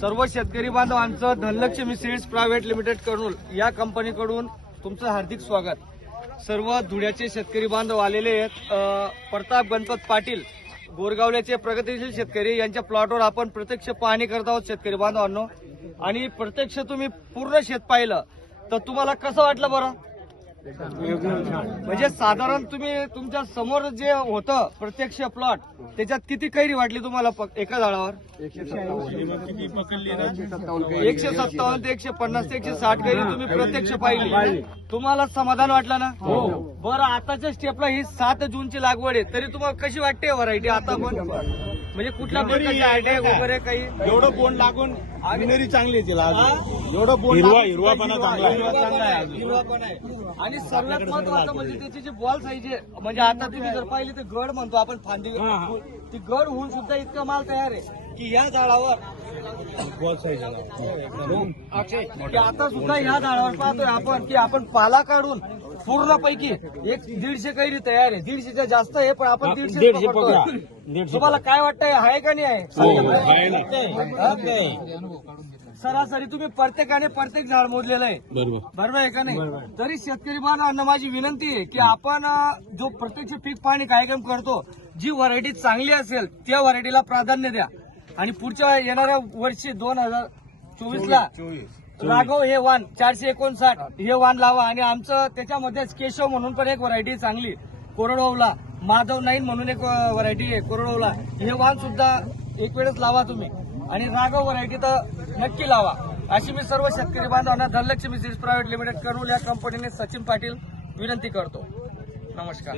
सर्व शेतकरी बांधवांचं धनलक्ष्मी सीड्स प्रायव्हेट लिमिटेडकडून या कंपनीकडून तुमचं हार्दिक स्वागत. सर्व धुळ्याचे शेतकरी बांधव आलेले आहेत. प्रताप गणपत पाटील गोरगावल्याचे प्रगतीशील शेतकरी यांच्या प्लॉटवर आपण प्रत्यक्ष पाहणी करत आहोत शेतकरी बांधवांनो. आणि प्रत्यक्ष तुम्ही पूर्ण शेत पाहिलं तर तुम्हाला कसं वाटलं बरं? म्हणजे साधारण तुम्ही तुमच्यासमोर जे होतं प्रत्यक्ष प्लॉट त्याच्यात किती कैरी वाटली तुम्हाला एका झाडावर? एकशे सत्तावन्न ते एकशे पन्नास ते एकशे साठ कैरी तुम्ही प्रत्यक्ष पाहिली. तुम्हाला समाधान वाटलं ना? हो. बरं आताच्या स्टेपला ही सात जूनची लागवड आहे. तरी तुम्हाला कशी वाटते व्हरायटी आता पण? म्हणजे आयडिया वगैरे काही एवढं बोंड लागून ग्रीनरी चांगली आहे तिला अजून. एवढं बोंड हिरवा- हिरवापणा चांगला आहे. हिरवा चांगला आहे अजून. हिरवापणा आहे. आणि सर्वात महत्वाचं म्हणजे त्याची जी बॉल साईज आहे म्हणजे आता तुम्ही जर पाहिली तर गड म्हणतो आपण फांदी ती गड होऊन सुद्धा इतका माल तयार आहे की या झाडावर साईज. की आता सुद्धा ह्या झाडावर पाहतोय आपण की आपण पाला काढून पूर्णपैकी एक दीडशे कैरी तयार आहे. दीडशेच्या जास्त आहे पण आपण दीडशे दीडशे पकडतोय. पकडा. दीडशे तुम्हाला काय वाटतंय? आहे का नाही हो, आहे ना. आहे सरासरी तुम्ही प्रत्येकाने प्रत्येक झाड मोजलेलं आहे. बरोबर. बरोबर आहे का नाही? तरी शेतकरी बांधवांना माझी विनंती आहे की आपण अं, जो प्रत्यक्ष पीक पाहणी कार्यक्रम करतो जी व्हरायटी चांगली असेल त्या व्हरायटीला प्राधान्य द्या. आणि पुढच्या येणाऱ्या वर्षी दोन हजार चोवीस ला राघव हे वाण चारशे एकोणसाठ हे वाण लावा. आणि आमचं त्याच्यामध्येच केशव म्हणून पण एक व्हरायटी चांगली. कोरडवावला माधव नाईन म्हणून एक व्हरायटी आहे कोरडवावला हे वाण सुद्धा एक वेळेस लावा तुम्ही. आणि राघव व्हरायटी तर नक्की लावा. अशी मी सर्व शेतकरी बांधवांना धनलक्ष्मी सीड्स प्रायव्हेट लिमिटेड करून या कंपनीने सचिन पाटील विनंती करतो. नमस्कार.